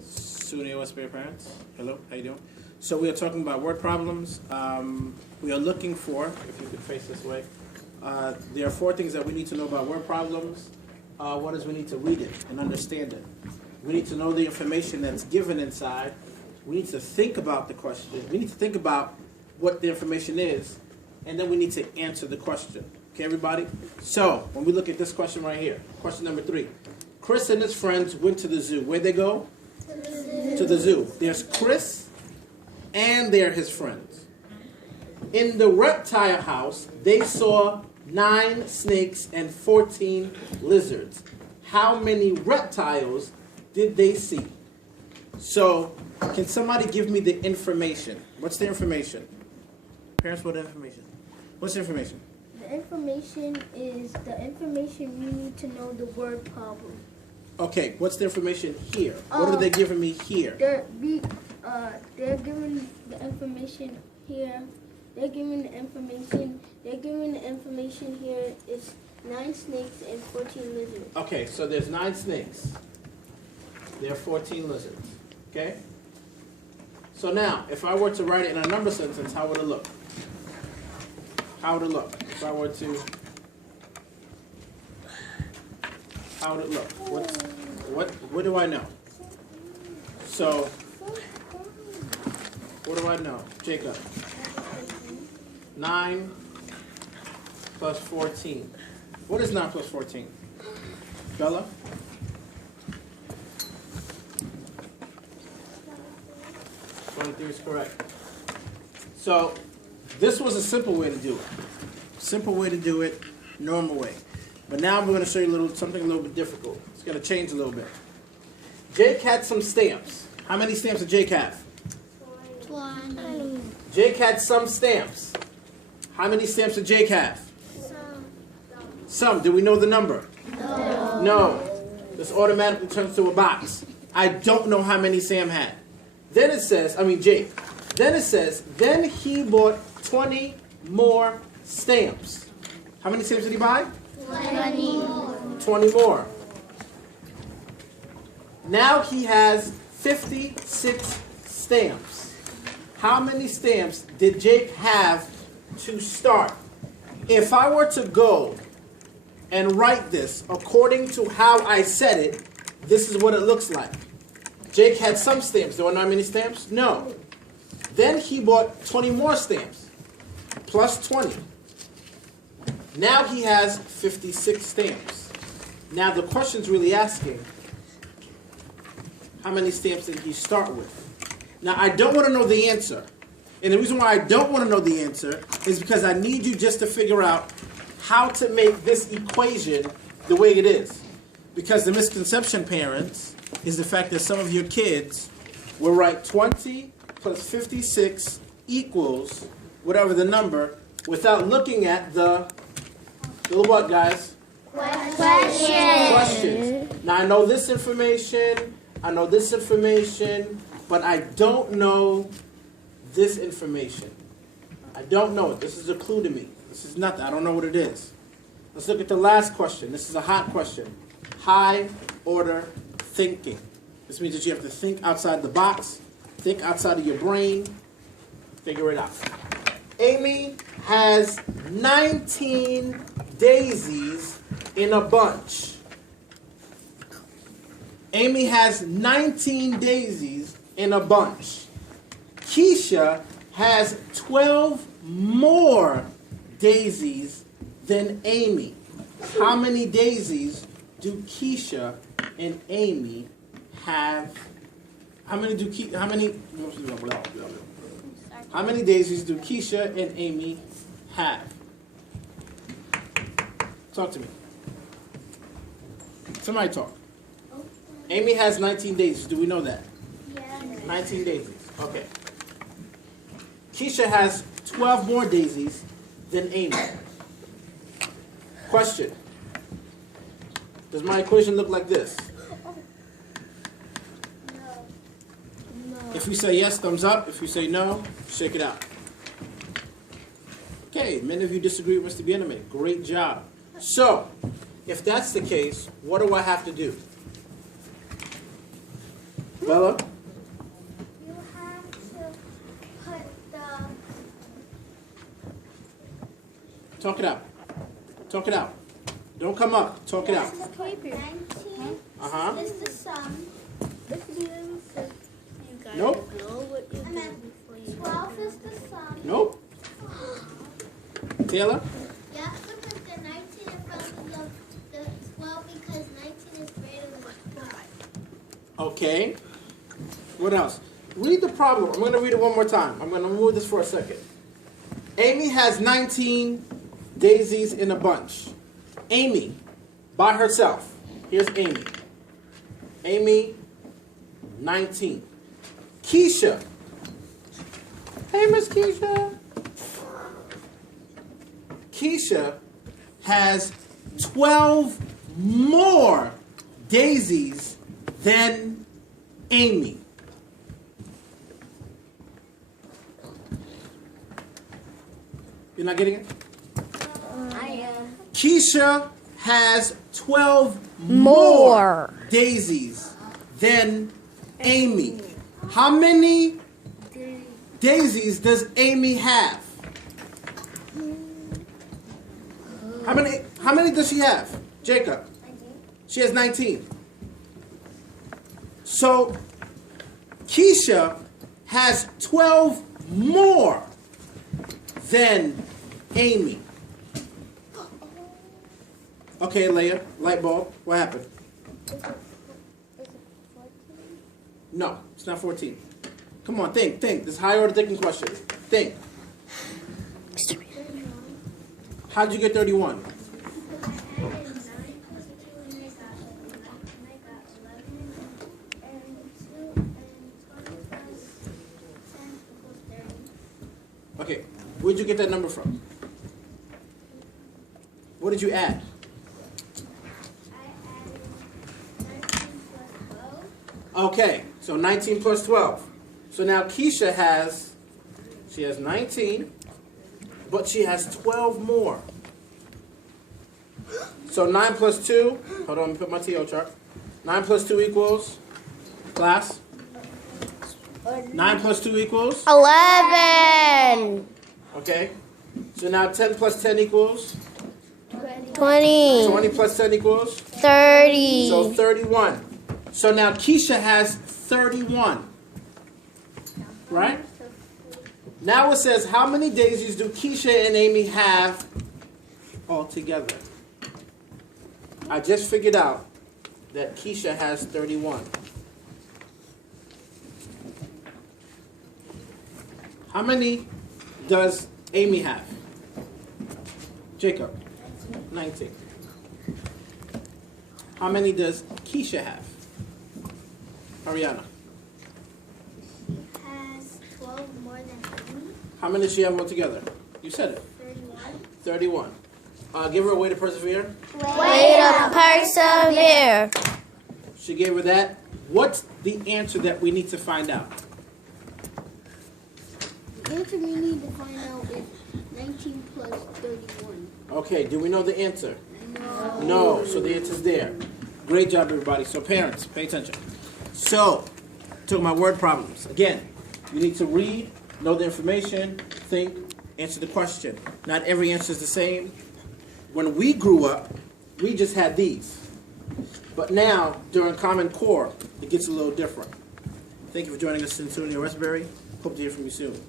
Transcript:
Sunni Westbury parents. Hello, how you doing? So we are talking about word problems. We are looking for, if you could face this way, there are 4 things that we need to know about word problems. One is we need to read it and understand it. We need to know the information that's given inside. We need to think about the question. We need to think about what the information is, and then we need to answer the question. Okay, everybody? So, when we look at this question right here, question number 3. Chris and his friends went to the zoo. Where'd they go? To the zoo. There's Chris, and they're his friends. In the reptile house, they saw 9 snakes and 14 lizards. How many reptiles did they see? So, can somebody give me the information? What's the information? Parents, what information? What's the information? The information is the information you need to know the word problem. Okay, what's the information here? What are they giving me here? They're giving the information here. They're giving the information here is 9 snakes and 14 lizards. Okay, so there's 9 snakes. There are 14 lizards. Okay? So now, if I were to write it in a number sentence, how would it look? How would it look? If I were to... How would it look? What do I know? So, what do I know? Jacob. 9 plus 14. What is 9 plus 14? Bella? 23 is correct. So, this was a simple way to do it. Simple way to do it, normal way. But now we're going to show you something a little bit difficult. It's going to change a little bit. Jake had some stamps. How many stamps did Jake have? 20. Jake had some stamps. How many stamps did Jake have? Some. Do we know the number? No. No. This automatically turns to a box. I don't know how many Sam had. Then it says, Jake. Then it says, then he bought 20 more stamps. How many stamps did he buy? 20 more. 20 more. Now he has 56 stamps. How many stamps did Jake have to start? If I were to go and write this according to how I said it, this is what it looks like. Jake had some stamps. There were not many stamps? No. Then he bought 20 more stamps, plus 20. Now he has 56 stamps. Now the question's really asking, how many stamps did he start with? Now I don't want to know the answer. And the reason why I don't want to know the answer is because I need you just to figure out how to make this equation the way it is. Because the misconception, parents, is the fact that some of your kids will write 20 plus 56 equals whatever the number without looking at the what, guys? Questions. Now, I know this information, but I don't know this information. I don't know it. This is a clue to me. This is nothing. I don't know what it is. Let's look at the last question. This is a hot question. High order thinking. This means that you have to think outside the box, think outside of your brain, figure it out. Amy has 19 daisies in a bunch. Amy has 19 daisies in a bunch. Keisha has 12 more daisies than Amy. How many daisies do Keisha and Amy have? How many daisies do Keisha and Amy have? Talk to me. Somebody talk. Amy has 19 daisies. Do we know that? Yeah. 19 daisies. Okay. Keisha has 12 more daisies than Amy. Question. Does my equation look like this? No. If you say yes, thumbs up. If you say no, shake it out. Okay, many of you disagree with Mr. Bien-aime. Great job. So, if that's the case, what do I have to do? Bella? You have to put the... Talk it out. Talk it out. Don't come up. Talk it out. 19 Uh-huh. is the sum. Nope. And then 12 is the sum. Nope. Taylor? You have to put the 19 in front of the 12 because 19 is greater than 12. Okay. What else? Read the problem. I'm going to read it one more time. I'm going to move this for a second. Amy has 19 daisies in a bunch. Amy, by herself. Here's Amy. Amy, 19. Keisha. Hey, Miss Keisha. Keisha has 12 more daisies than Amy. You're not getting it? I am. Keisha has 12 More daisies than Amy. How many daisies does Amy have? How many does she have? Jacob. She has 19. So Keisha has 12 more than Amy. Okay, Leah, light bulb. What happened? No, it's not 14. Come on, think. This is high order thinking question. Think. How'd you get 31? I added 9 plus 2 and I got 11 and 2 and 20 plus 10 equals 30. Okay, where'd you get that number from? What did you add? I added 19 plus 12. Okay, so 19 plus 12. So now Keisha has 19, but she has 12 more. So 9 plus 2, hold on, let me put my TO chart. 9 plus 2 equals, class? 9 plus 2 equals? 11, Okay. So now 10 plus 10 equals? 20, 20 plus 10 equals? 30. So 31. So now Keisha has 31. Right? Now it says, how many daisies do Keisha and Amy have all together? I just figured out that Keisha has 31. How many does Amy have? Jacob? 19. How many does Keisha have? Ariana? She has 12 more than Amy. How many does she have altogether? You said it. 31. 31. Give her a way to persevere. Way to persevere. She gave her that. What's the answer that we need to find out? The answer we need to find out is 19 plus 31. Okay, do we know the answer? No. No, so the answer's there. Great job, everybody. So parents, pay attention. So, talking about word problems. Again, you need to read, know the information, think, answer the question. Not every answer is the same. When we grew up, we just had these. But now, during Common Core, it gets a little different. Thank you for joining us in Sunday Westbury. Hope to hear from you soon.